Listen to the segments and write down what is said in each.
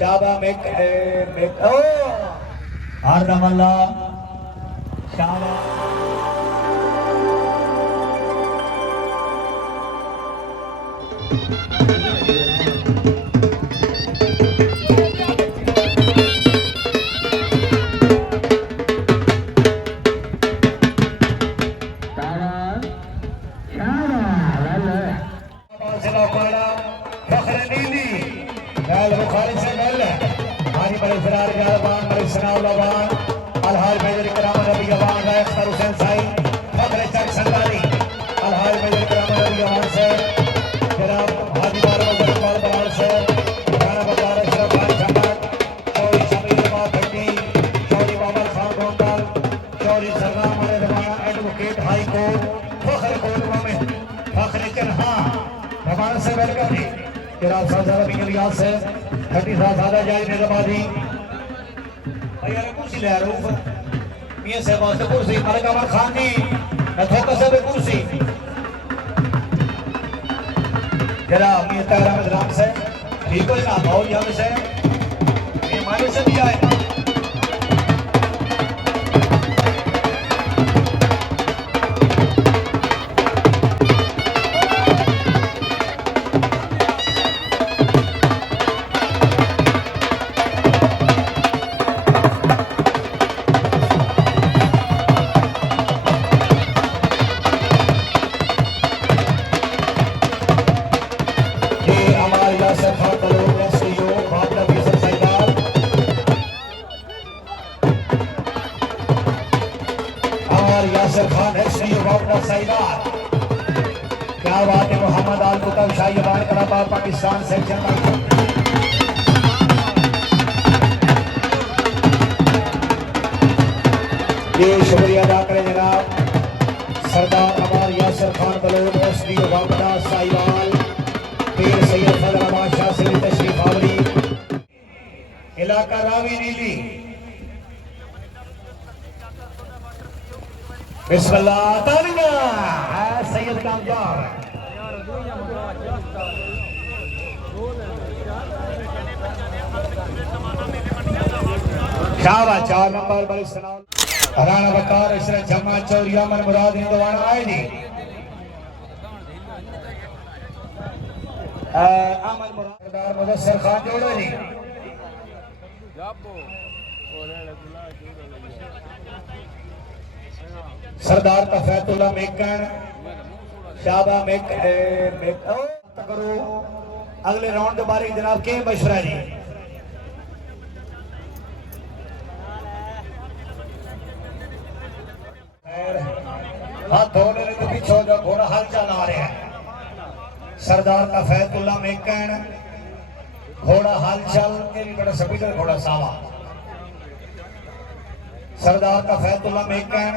शाबा Mick ओ आरदमल्ला शाबा Pakistan section ये शुक्रिया अदा करें जनाब सरदार अमार यासर खान बलोच एसडी वापड़ा साहिवाल पीर सैयद फजल अहमद शाह से तशरीफ आवरी इलाका रावी नीली बिस्मिल्लाह तालिया सैयद कामयाब शाबा 4 नंबर बल सलाम राणा वकार इशरत जमा चौरिया मन मुराद हिंदवाना आए जी अमन मुराद मुदस्सर खान जोड़ो जी सरदार तफैतुल्लाह मेकन शाबा मेक करो अगले राउंड के बारे जनाब के मशवरा जी हाथ धोने तो पीछे जो घोड़ा हल चल आ रहा है सरदार का फैतुल्ला मेकन घोड़ा हल चल के भी बड़ा सभी घोड़ा सावा सरदार का फैतुल्ला मेकन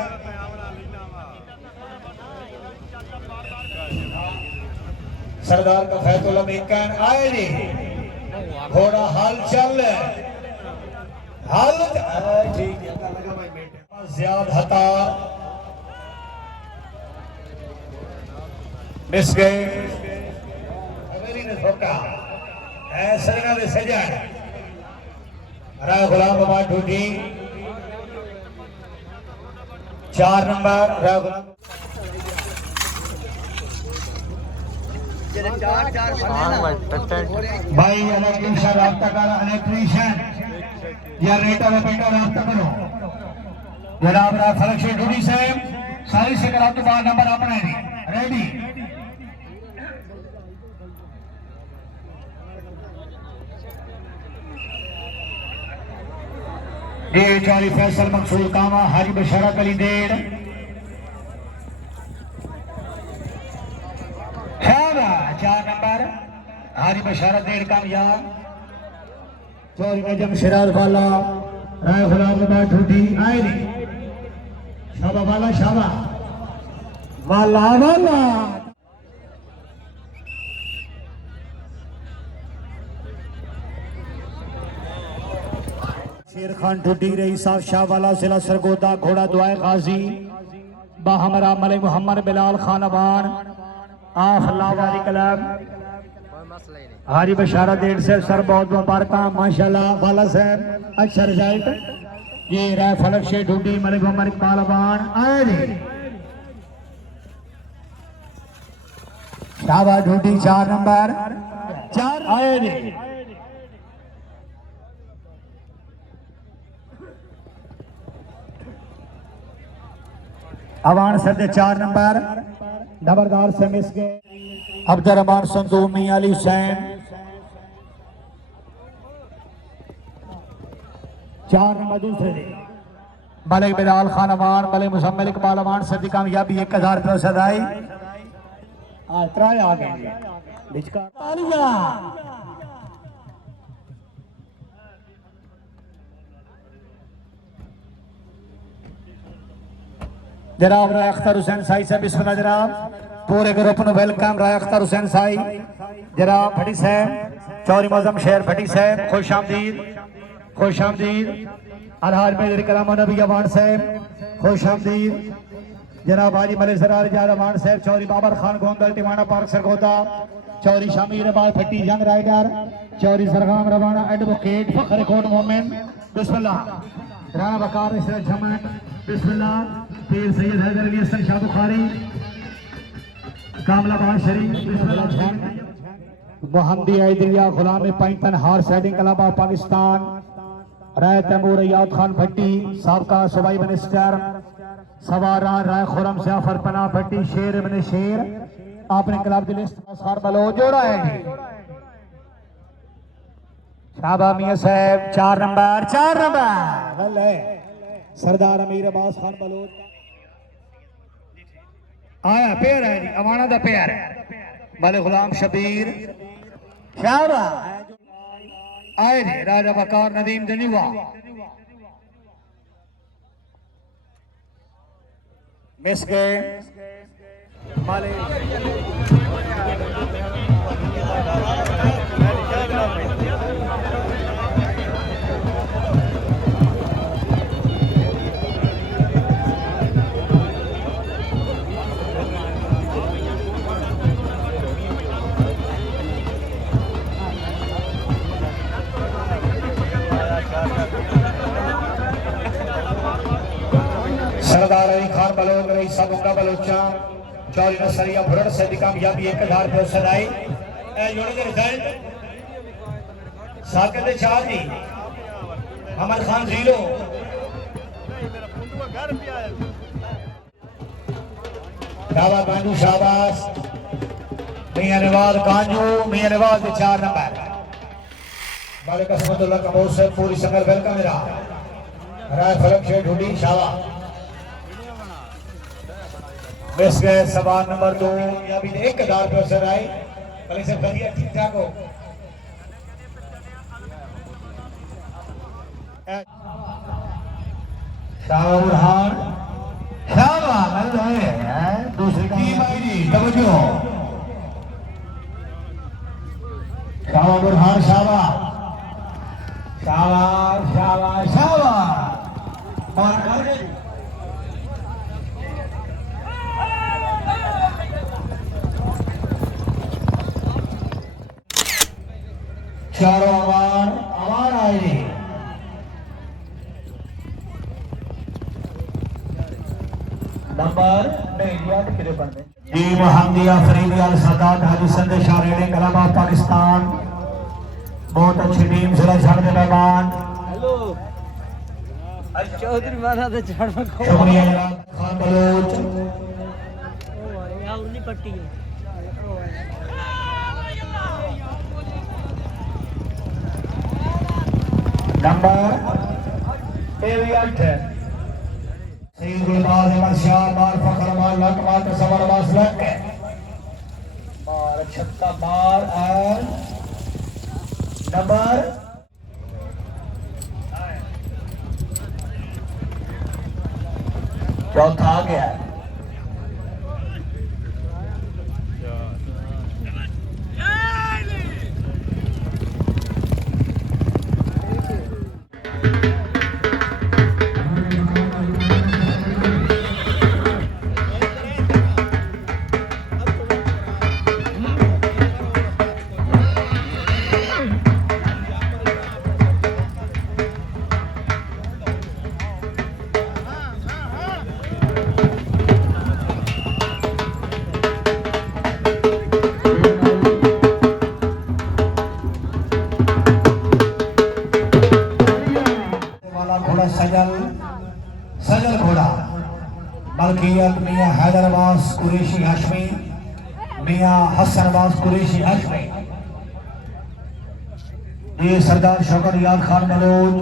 सरदार का फैतुल्ला मेकन आए जी घोड़ा हल चल हल ठीक है ज्यादा हता मिस गए सजन राय गुलाम बाबा ढूंढी 4 नंबर राय गुलाम भाई इलेक्ट्रीशियन राब्ता करो इलेक्ट्रीशियन या रेटा में बेटा राब्ता करो जनाब राय फलक शेख ढूंढी साहब सारी से करा तो 12 नंबर अपने रेडी चारी फैसल मंसूर कामा हाजी बशरत अली देर शाबा 4 नंबर हाजी बशरत देर कामयाब चोरी नजम सिराज वाला राय गुलाम बाबा ढूंढी आए नहीं शाबा वाला शाबा वाला वाला शेर खान ढूंढी रही साहब शाह वाला जिला सरगोदा घोड़ा दुआए गाजी बाहमरा मलिक मोहम्मद बिलाल खान अबान आफ लावारी कलाम हारी बशारत डेढ़ से सर बहुत मुबारक माशाल्लाह बाला साहब अच्छा रिजल्ट ये राय फलक शेख ढूंढी मलिक उमर पहलवान आए शाबाश ढूंढी 4 नंबर 4 आए अवान सर 4 नंबर खबरदार से मिस गए अब्दुर्रहमान संदू मियां अली हुसैन 4 नंबर दूसरे मलिक बिलाल खान अवान मलिक मुसम्मिल इकबाल अवान सदी कामयाबी 1000 रुपये सदाई आ गए जनाब राय अख्तर हुसैन साई साहब बिस्मिल्लाह जनाब पूरे ग्रुप नु वेलकम राय अख्तर हुसैन साई जनाब भट्टी साहब चौरी मौजम शहर भट्टी साहब खुश आमदीद अलहाज में कलाम नबी अवान साहब खुश आमदीद जनाब हाजी मलिक सरार जाद अवान साहब चौरी बाबर खान गोंदल टिवाना पार्क सरगोदा चौरी शामीर बाल फट्टी जंग राइडर चौरी सरगाम रवाना एडवोकेट फखर कोट मोमिन बिस्मिल्लाह राणा बकार इसरात जमान बिस्मिल्लाह पीर सैयद हैदर अली हसन शाह बुखारी कामलाबाद शरीफ बिस्मिल्लाह मोहम्मदी ऐदरिया गुलाम पैंतन हार साइडिंग कलाबा पाकिस्तान राय तैमूर याद खान भट्टी साबका सूबाई मिनिस्टर सवारा राय खुरम जाफर पना भट्टी शेर इब्न शेर आपने क्लब की लिस्ट में बलो जोड़ा है शाबा मियां साहब 4 नंबर सरदार अमीर अब्बास खान बलोच आया पेयर है जी अमाना दा पेयर मलिक गुलाम शबीर शाबा आए जी राजा बकार नदीम जनीवा मिस गए सरदार अली खान बलोच रईस साबुका बलोचा चौरी नसरिया भुरड़ से कामयाबी 1000 रुपये सदाई जोड़े के रिजल्ट साकिब 4 जी अमर खान 0 शाबाश कांजू शाबाश मियां नवाज कांजू मियां नवाज 4 नंबर मालिक असमतुल्लाह कबूर से पूरी संगल वेलकम मेरा राय फलक शेख ढूंढी शाबाश मिस गए सवाल नंबर 2 या भी 1000 रुपये सर आए भले से बढ़िया ठीक ठाक हो शाहरुहान शाबाश है दूसरी की भाई जी तवज्जो शाहरुहान शाबाश शाबाश शाबाश शाबाश और चारों अवान आए नंबर जी मोहम्मदिया फरीदी अल सदात हाजी संदेश रेडे कलामा पाकिस्तान बहुत अच्छी टीम जिला झड़ के मेहमान चौधरी माना तो झड़ में शुक्रिया जनाब खान बलोच पट्टी नंबर 8 सईद गुलबाज अहमद शाह मार फखर मार लक मार तसवर बास लक मार छक्का मार और नंबर चौथा आ गया शख्सियत मियाँ हैदर अब्बास कुरैशी हाशमी, मियाँ हसन अब्बास कुरैशी हाशमी, ये सरदार शौकत याद खान बलोच,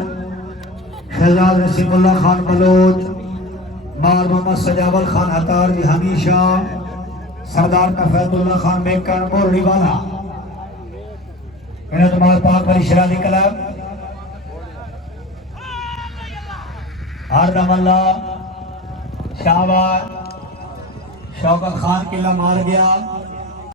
शहजाद नसीमुल्लाह खान बलोच, माल मोहम्मद सजावल खान हतार जी हमीशा, सरदार तफैदुल्लाह खान मेकर मोरड़ी वाला, इन्हें तुम्हारे पाक वाली शरादी क्लब हरदम अल्लाह शाहबाज शौकत खान किला मार गया।